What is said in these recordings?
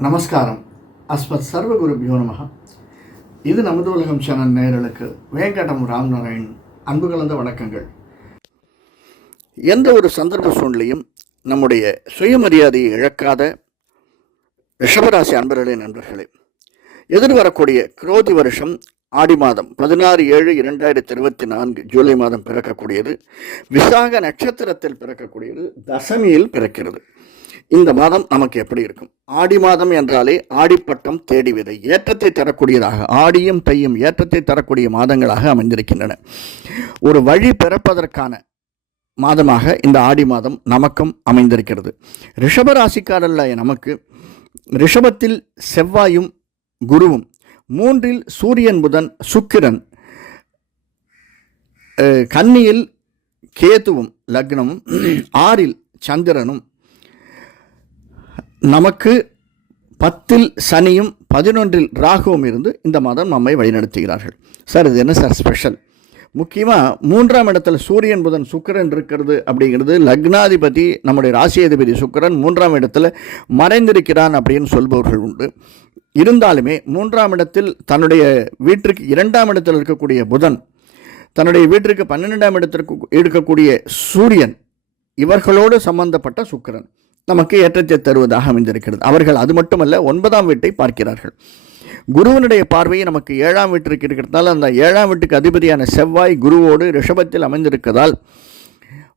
நமஸ்காரம். அஸ்மத் சர்வகுருபியோ நமக இது நமது உலகம் சேனல் நேயர்களுக்கு வேங்கடம் ராம்நாராயண் அன்பு கலந்த வணக்கங்கள். எந்த ஒரு சந்தர்ப்ப சூழ்நிலையும் நம்முடைய சுயமரியாதையை இழக்காத ரிஷபராசி அன்பர்களே நண்பர்களே. எதிர்வரக்கூடிய குரோதி வருஷம் ஆடி மாதம் பதினாறு ஏழு இரண்டாயிரத்தி இருபத்தி நான்கு ஜூலை மாதம் பிறக்கக்கூடியது. விசாக நட்சத்திரத்தில் பிறக்கக்கூடியது. தசமியில் பிறக்கிறது. இந்த மாதம் நமக்கு எப்படி இருக்கும்? ஆடி மாதம் என்றாலே ஆடிப்பட்டம் தேடி விதை. ஏற்றத்தை தரக்கூடியதாக ஆடியும் தையும் ஏற்றத்தை தரக்கூடிய மாதங்களாக அமைந்திருக்கின்றன. ஒரு வழி பிறப்பதற்கான மாதமாக இந்த ஆடி மாதம் நமக்கும் அமைந்திருக்கிறது. ரிஷபராசிக்காரல்ல நமக்கு ரிஷபத்தில் செவ்வாயும் குருவும் மூன்றில் சூரியன் புதன் சுக்கிரன் கன்னியில் கேதுவும் லக்னமும் ஆறில் சந்திரனும் நமக்கு பத்தில் சனியும் பதினொன்றில் ராகுவும் இருந்து இந்த மாதம் நம்மை வழிநடத்துகிறார்கள். சார் இது என்ன சார் ஸ்பெஷல்? முக்கியமாக மூன்றாம் இடத்துல சூரியன் புதன் சுக்கரன் இருக்கிறது அப்படிங்கிறது லக்னாதிபதி நம்முடைய ராசியாதிபதி சுக்கிரன் மூன்றாம் இடத்துல மறைந்திருக்கிறான் அப்படின்னு சொல்பவர்கள் உண்டு. இருந்தாலுமே மூன்றாம் இடத்தில் தன்னுடைய வீட்டிற்கு இரண்டாம் இடத்தில் இருக்கக்கூடிய புதன் தன்னுடைய வீட்டிற்கு பன்னிரெண்டாம் இடத்திற்கு இருக்கக்கூடிய சூரியன் இவர்களோடு சம்பந்தப்பட்ட சுக்கிரன். நமக்கு ஏற்றத்தை தருவதாக அமைந்திருக்கிறது. அவர்கள் அது மட்டுமல்ல ஒன்பதாம் வீட்டை பார்க்கிறார்கள். குருவனுடைய பார்வையை நமக்கு ஏழாம் வீட்டிற்கு இருக்கிறதால் அந்த ஏழாம் வீட்டுக்கு அதிபதியான செவ்வாய் குருவோடு ரிஷபத்தில் அமைந்திருக்கிறதால்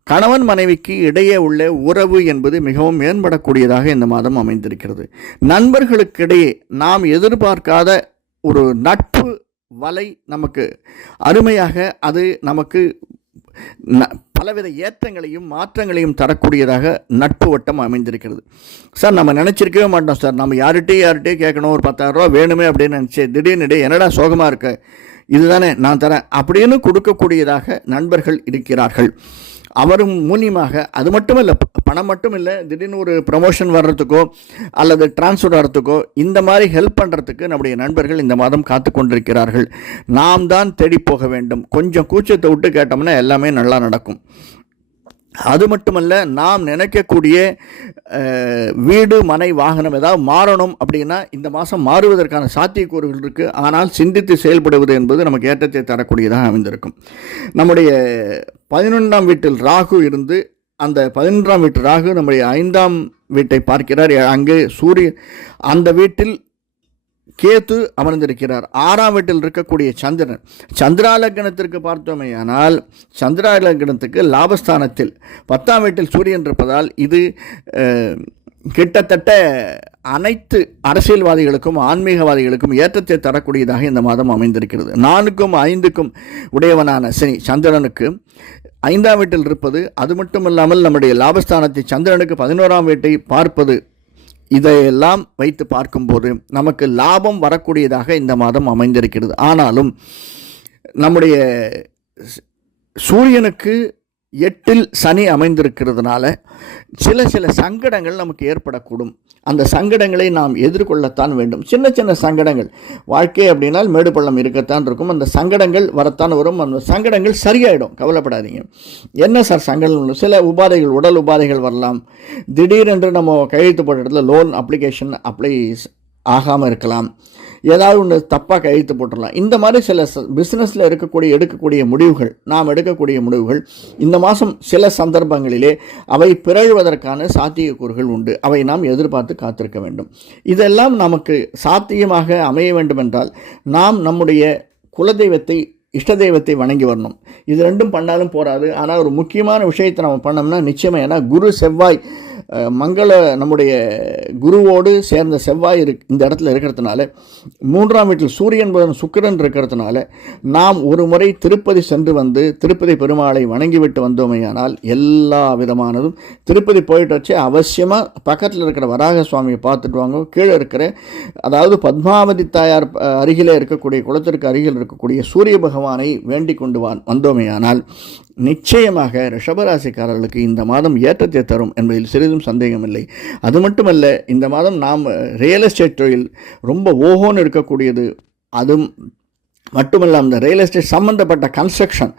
கணவன் மனைவிக்கு இடையே உள்ள உறவு என்பது மிகவும் மேம்படக்கூடியதாக இந்த மாதம் அமைந்திருக்கிறது. நண்பர்களுக்கிடையே நாம் எதிர்பார்க்காத ஒரு நட்பு வலை நமக்கு அருமையாக அது நமக்கு ந- பலவித ஏற்றங்களையும் மாற்றங்களையும் தரக்கூடியதாக நட்பு வட்டம் அமைந்திருக்கிறது. சார் நம்ம நினச்சிருக்கவே மாட்டோம் சார். நம்ம யார்கிட்டயும் யார்கிட்டயும் கேட்கணும் ஒரு பத்தாயிரம் ரூபா வேணுமே அப்படின்னு நினச்சி திடீர்னு இடையே என்னடா சோகமாக இருக்க? இதுதானே நான் தரேன் அப்படின்னு கொடுக்கக்கூடியதாக நண்பர்கள் இருக்கிறார்கள். அவரும் மூலியமாக அது மட்டும் இல்லை பணம் மட்டும் இல்லை திடீர்னு ஒரு ப்ரமோஷன் வர்றதுக்கோ அல்லது டிரான்ஸ்ஃபர் வர்றதுக்கோ இந்த மாதிரி ஹெல்ப் பண்ணுறதுக்கு நம்முடைய நண்பர்கள் இந்த மாதம் காத்து கொண்டிருக்கிறார்கள். நாம் தான் தேடி போக வேண்டும். கொஞ்சம் கூச்சத்தை விட்டு கேட்டோம்னா எல்லாமே நல்லா நடக்கும். அது மட்டுமல்ல நாம் நினைக்கக்கூடிய வீடு மனை வாகனம் ஏதாவது மாறணும் அப்படின்னா இந்த மாதம் மாறுவதற்கான சாத்தியக்கூறுகள் இருக்குது ஆனால் சிந்தித்து செயல்படுவது என்பது நமக்கு ஏற்றத்தை தரக்கூடியதாக அமைந்திருக்கும். நம்முடைய பதினொன்றாம் வீட்டில் ராகு இருந்து அந்த பதினொன்றாம் வீட்டு ராகு நம்முடைய ஐந்தாம் வீட்டை பார்க்கிறார். அங்கே சூரிய அந்த வீட்டில் கேத்து அமர்ந்திருக்கிறார். ஆறாம் வீட்டில் இருக்கக்கூடிய சந்திரன். சந்திராலக்கணத்திற்கு பார்த்தோமேயானால் சந்திராலக்கணத்துக்கு லாபஸ்தானத்தில் பத்தாம் வீட்டில் சூரியன் இருப்பதால் இது கிட்டத்தட்ட அனைத்து அரசியல்வாதிகளுக்கும் ஆன்மீகவாதிகளுக்கும் ஏற்றத்தை தரக்கூடியதாக இந்த மாதம் அமைந்திருக்கிறது. நானுக்கும் ஐந்துக்கும் உடையவனான சனி சந்திரனுக்கு ஐந்தாம் வீட்டில் இருப்பது அது மட்டும் இல்லாமல் நம்முடைய லாபஸ்தானத்தை சந்திரனுக்கு பதினோராம் வீட்டை பார்ப்பது இதையெல்லாம் வைத்து பார்க்கும்போது நமக்கு லாபம் வரக்கூடியதாக இந்த மாதம் அமைந்திருக்கிறது. ஆனாலும் நம்முடைய சூரியனுக்கு எட்டில் சனி அமைந்திருக்கிறதுனால சில சில சங்கடங்கள் நமக்கு ஏற்படக்கூடும். அந்த சங்கடங்களை நாம் எதிர்கொள்ளத்தான் வேண்டும். சின்ன சின்ன சங்கடங்கள். வாழ்க்கை அப்படின்னால் மேடு பள்ளம் இருக்கத்தான் இருக்கும். அந்த சங்கடங்கள் வரத்தான் வரும். அந்த சங்கடங்கள் சரியாயிடும். கவலைப்படாதீங்க. என்ன சார் சங்கடம் சில உபாதைகள் உடல் உபாதைகள் வரலாம். திடீரென்று நம்ம கையெழுத்து போட்ட இடத்துல லோன் அப்ளிகேஷன் அப்ளை ஆகாமல் இருக்கலாம். ஏதாவது ஒன்று தப்பாக கையெழுத்து போட்டுடலாம் இந்த மாதிரி சில பிஸ்னஸில் இருக்கக்கூடிய எடுக்கக்கூடிய முடிவுகள் நாம் எடுக்கக்கூடிய முடிவுகள் இந்த மாதம் சில சந்தர்ப்பங்களிலே அவை பிறழ்வதற்கான சாத்தியக்கூறுகள் உண்டு. அவை நாம் எதிர்பார்த்து காத்திருக்க வேண்டும். இதெல்லாம் நமக்கு சாத்தியமாக அமைய வேண்டுமென்றால் நாம் நம்முடைய குலதெய்வத்தை இஷ்ட தெய்வத்தை வணங்கி வரணும். இது ரெண்டும் பண்ணாலும் போராது. ஆனால் ஒரு முக்கியமான விஷயத்தை நம்ம பண்ணோம்னா நிச்சயமாக ஏன்னா குரு செவ்வாய் மங்கள நம்முடைய குருவோடு சேர்ந்த செவ்வாய் இரு இந்த இடத்துல இருக்கிறதுனால மூன்றாம் வீட்டில் சூரியன் புதன் சுக்கிரன் இருக்கிறதுனால நாம் ஒரு முறை திருப்பதி சென்று வந்து திருப்பதி பெருமாளை வணங்கிவிட்டு வந்தோமையானால் எல்லா விதமானதும் திருப்பதி போயிட்டு வச்சு அவசியமாக பக்கத்தில் இருக்கிற வராக சுவாமியை பார்த்துட்டு வாங்க. கீழே இருக்கிற அதாவது பத்மாவதி தாயார் அருகிலே இருக்கக்கூடிய குளத்திற்கு அருகில் இருக்கக்கூடிய சூரிய பகவானை வேண்டிக் கொண்டு வந்தோமையானால் நிச்சயமாக ரிஷபராசிக்காரர்களுக்கு இந்த மாதம் ஏற்றத்தை தரும் என்பதில் சிறிதும் சந்தேகமில்லை. அது மட்டுமல்ல இந்த மாதம் நாம் ரியல் எஸ்டேட் தொழில் ரொம்ப ஓஹோன்னு இருக்கக்கூடியது அதுவும் மட்டுமல்ல இந்த ரியல் எஸ்டேட் சம்பந்தப்பட்ட கன்ஸ்ட்ரக்ஷன்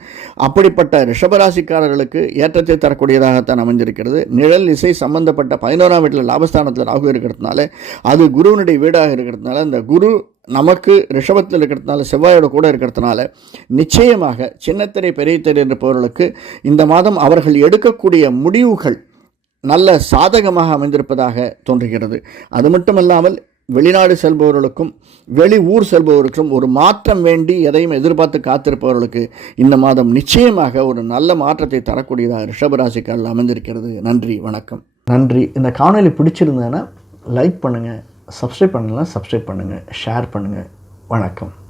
அப்படிப்பட்ட ரிஷபராசிக்காரர்களுக்கு ஏற்றத்தை தரக்கூடியதாகத்தான் அமைஞ்சிருக்கிறது. நிழல் இசை சம்பந்தப்பட்ட பதினோராம் வீட்டில் லாபஸ்தானத்தில் ராகு இருக்கிறதுனால அது குருவினுடைய வீடாக இருக்கிறதுனால இந்த குரு நமக்கு ரிஷபத்தில் இருக்கிறதுனால செவ்வாயோட கூட இருக்கிறதுனால நிச்சயமாக சின்னத்திரை பெரிய திரை இருப்பவர்களுக்கு இந்த மாதம் அவர்கள் எடுக்கக்கூடிய முடிவுகள் நல்ல சாதகமாக அமைந்திருப்பதாக தோன்றுகிறது. அது மட்டுமல்லாமல் வெளிநாடு செல்பவர்களுக்கும் வெளி ஊர் செல்பவர்களுக்கும் ஒரு மாற்றம் வேண்டி எதையும் எதிர்பார்த்து காத்திருப்பவர்களுக்கு இந்த மாதம் நிச்சயமாக ஒரு நல்ல மாற்றத்தை தரக்கூடியதாக ரிஷபராசிக்கால் அமைந்திருக்கிறது. நன்றி வணக்கம். நன்றி. இந்த காணொலி பிடிச்சிருந்தேன்னா லைக் பண்ணுங்கள் சப்ஸ்கிரைப் பண்ணலாம் சப்ஸ்கிரைப் பண்ணுங்கள் ஷேர் பண்ணுங்கள் வணக்கம்.